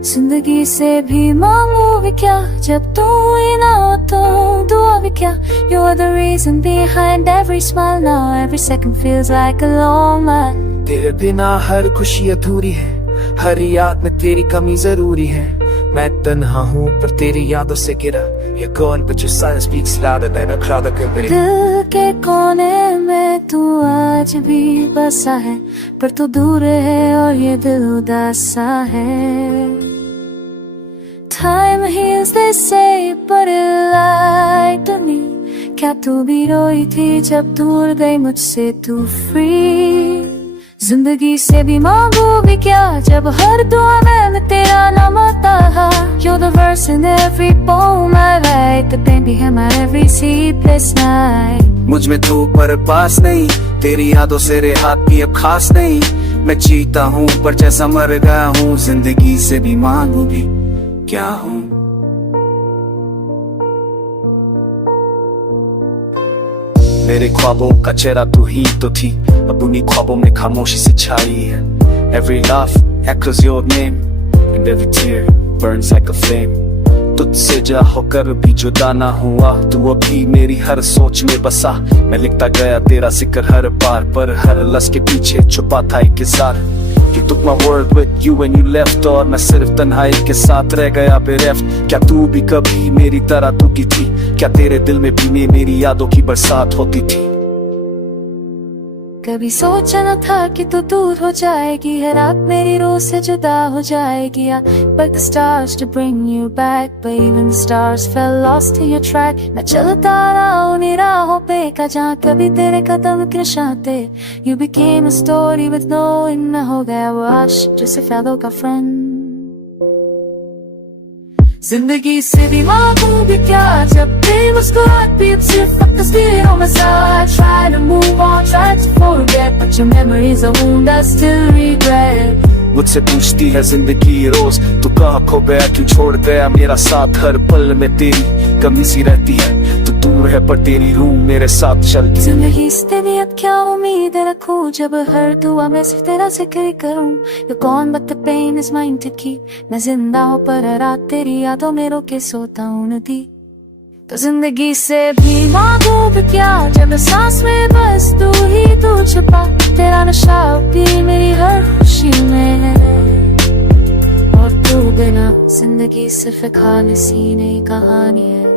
जिंदगी से भी मांगू भी क्या, जब तू ही ना हो तो दुआ भी क्या। You are the reason behind every smile now, every second feels like a long mile। तेरे बिना हर खुशी अधूरी है, हर याद में तेरी कमी जरूरी है। मैं तन्हा हूँ पर तेरी यादों से घिरा, You're gone but your silence speaks louder than a crowd of good। दिल के कोने में तू आज भी बसा है, पर तू दूर है और ये दिल उदास सा है। Time heals they say but it lied to me। क्या तू भी रोई थी जब दूर गई मुझसे तू free। जिंदगी से भी मांगू भी क्या, जब हर दुआ में तेरा नाम आता है। You're the verse in every poem I write, the pain behind my every sleepless night। मुझ में तू पर पास नहीं, तेरी यादों से रेहात भी अब खास नहीं। मैं जीता हूँ पर जैसा मर गया हूँ, जिंदगी से भी मांगू भी क्या हूँ। मेरे ख्वाबों का चेहरा तू ही तो थी, अब उन्हीं ख्वाबों में खामोशी से छाई है। Every laugh echoes your name and every tear burns like a flame। तुझसे जा होकर भी जुदा ना हुआ, तू अभी मेरी हर सोच में बसा। मैं लिखता गया तेरा जिक्र हर बार, पर हर लफ्ज के पीछे छुपा था एक किरदार। You took my word with you when you left, और मैं सिर्फ तन्हाई के साथ रह गया बेरफ्त। क्या तू भी कभी मेरी तरह दुखी थी, क्या तेरे दिल में भी मेरी यादों की बरसात होती थी। कभी सोचा न था कि तू दूर हो जाएगी, हर रात मेरी रूह से जुदा हो जाएगी। But the stars to bring you back, but even the stars fell lost in your track। मैं चलता रहा उन्हीं राहों पे का, जहाँ कभी तेरे कदम के निशान थे। You became a story with no end, मैं हो गया वो आशिक जैसे फैलो का friend। जिंदगी से भी मांगू भी क्या, जब तेरी मुस्कुराहट भी अब सिर्फ तस्वीरों में सा। Try to move on, try to forget, but your memories are wound I still regret। मुझसे पूछती है जिंदगी रोज, तू कहाँ खो गया, क्यों छोड़ गया मेरा साथ। हर पल में तेरी कमी सी रहती है, तू दूर है पर तेरी रूह मेरे साथ चलती। जिंदगी से तेरी अब क्या उम्मीद रखूं, जब हर दुआ में सिर्फ तेरा जिक्र करूं। You're gone but the pain is mine to keep। मैं जिंदा हूँ पर हर रात तेरी यादों में रो के सोता हूँ नदी। तो जिंदगी से भी मांगू भी क्या, जब सांस में बस तू ही तू छुपा। तेरा नशा भी मेरी हर खुशी में है, और तू बिना जिंदगी सिर्फ खाली सी नई कहानी है।